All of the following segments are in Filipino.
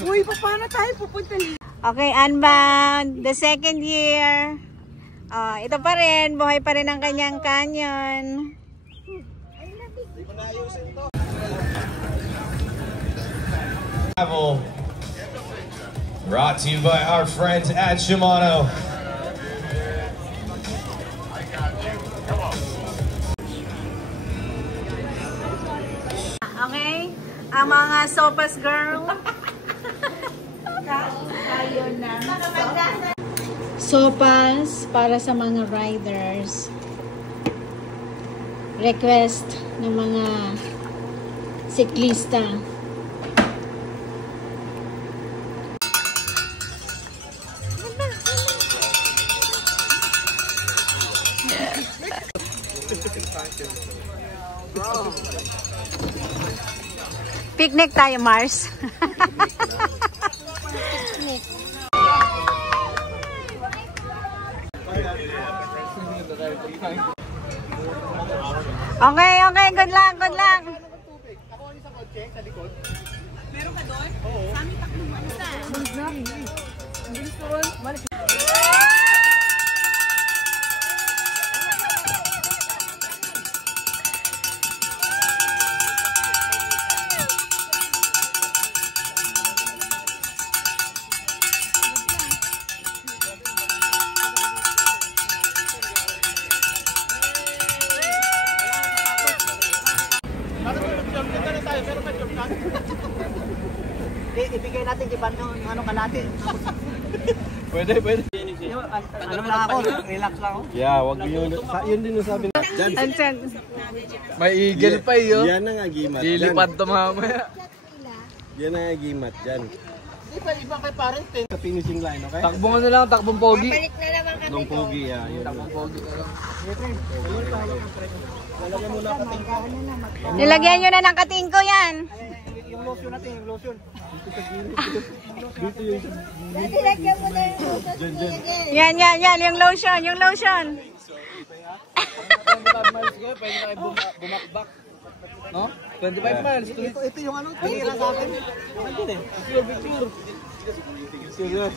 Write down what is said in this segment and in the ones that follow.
Uy, paano tayo pupunta? Okay, Unbound, the second year. Ito pa rin, buhay pa rin ang kanyang canyon. Brought to you by our friends at Shimano. Okay, ang mga sopas girl. Sopas para sa mga riders. Request ng mga siklista. Picnic tayo, Mars. Okay, okay, good luck, good luck. Ako sa kotse, sa likod. Meron ka doon? Oo. Sami takbo mo. Ano sa? Bilis doon. Balik. Ibigay natin kay Banyo yung ano kalate. Pwede. Ano lang ako, relax lang ako. Yeah, wag yun. Yun din yung sabi na. Diyan. May eagle pa yun. Yan ang agimat. Lilipad to mamaya. Yan ang agimat dyan. Iba kay parent Sa finishing line, okay? Takbong ano lang, takbong pogi. Nung pogi, yun. Takbong pogi na lang. Nilagyan nyo na ng katingko yan. Yung lotion natin, yung lotion. Dito yung Yan, yung lotion, yung lotion. 25 miles kayo, pwede kayo bumakbak. No? 25 miles. Ito yung ano, tingin sa akin. Picture.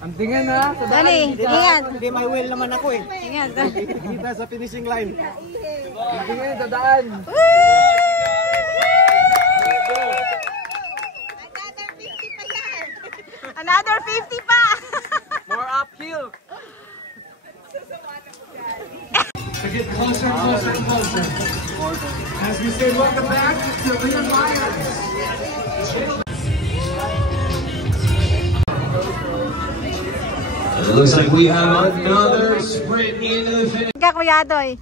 Ang tingin ha. Dali, ingat. Hindi, may will naman ako eh. Ingat. kita sa finishing line. Ang tingin, dadaan. Another 50 pa. More uphill. To get closer and closer and closer. As we say, welcome back to Leon Myers. It looks like we have another sprint into the finish. Kuya Doy.